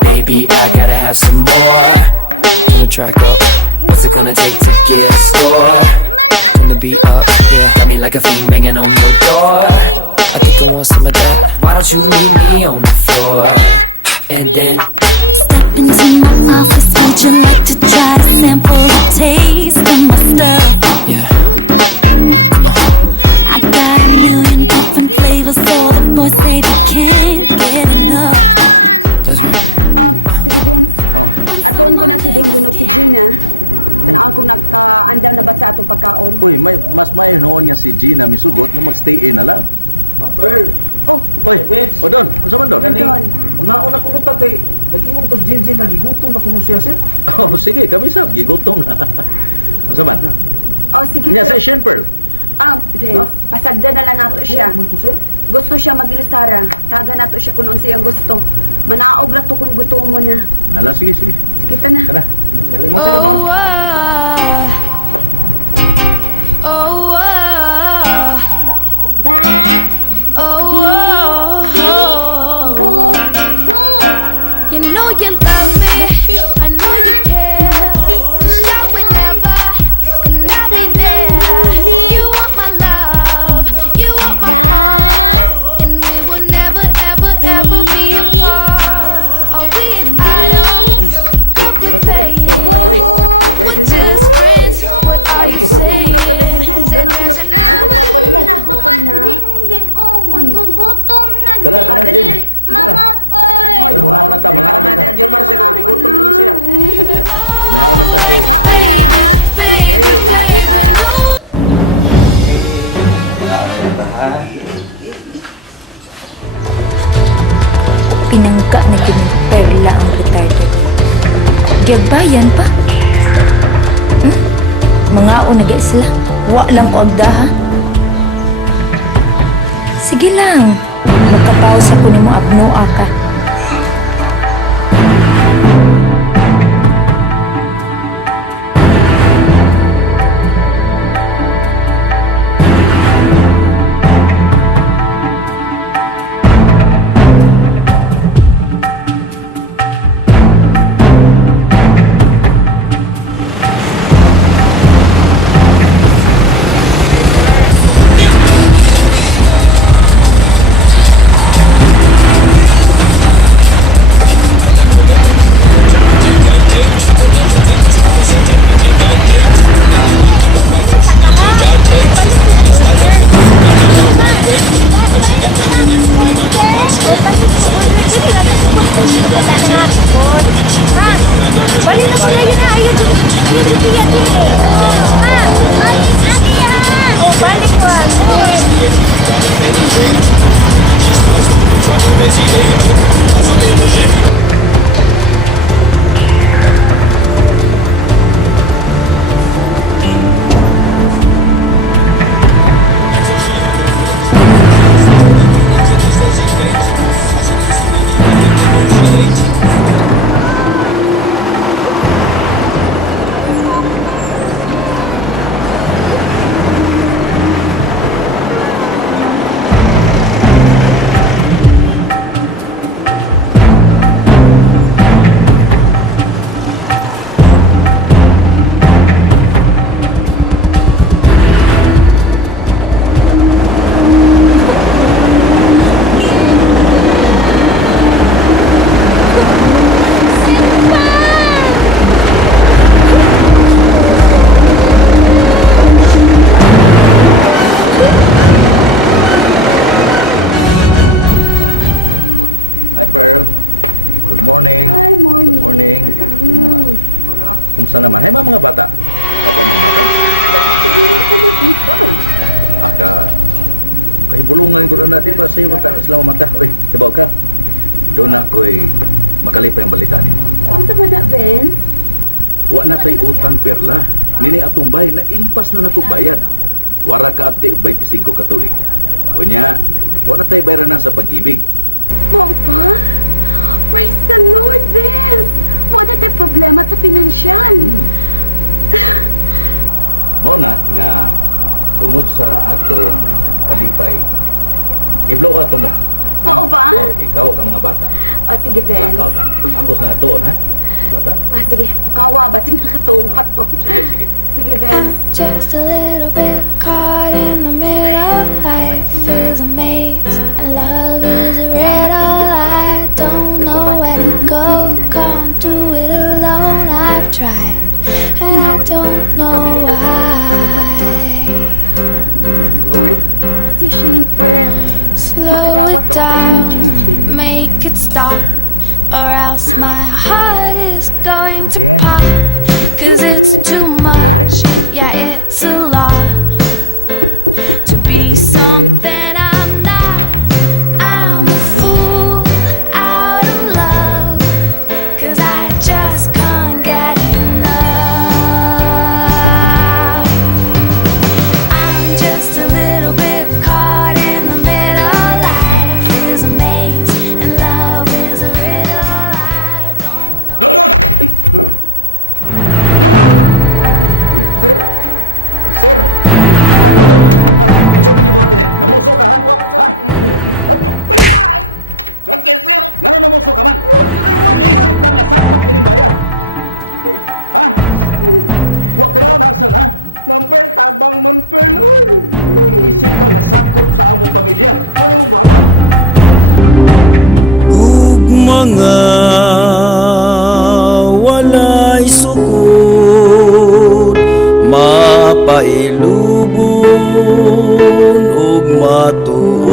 Baby, I gotta have some more. Turn the track up. What's it gonna take to get a score? Turn the beat up, yeah. Got me like a fiend banging on your door. I think I want some of that. Why don't you meet me on the floor? And then step into my office. Would you like to try to sample the taste of my stuff? Yeah. I got a million different flavors. All the boys say they can't get enough. That's right. Once I'm under your skin. Oh, oh, you know you love me, I know you care. Just shout whenever, and I'll be there. You want my love, you want my heart, and we will never, ever, ever be apart. Are we an item? Go quit playing. We're just friends. What are you saying? Said there's another in the back. Oh, like baby, baby, baby, no. Pinangka na perla ang retarded. Gyagbayan pa? Mga unaga sila. Wa lang ko agdaha. Sige lang. Magkapausa ko ni mo abnoa ka. just a little bit caught in the middle. Life is a maze and love is a riddle. I don't know where to go, can't do it alone. I've tried and I don't know why. Slow it down, make it stop, or else my heart is going to pop. 'Cause it's too much, yeah, it's a lot to be something I'm not. I'm a fool out of love, 'cause I just can't get enough. I'm just a little bit caught in the middle. Life is a maze and love is a riddle. I don't know. Mga walay sukod, mapailubon ug matuod.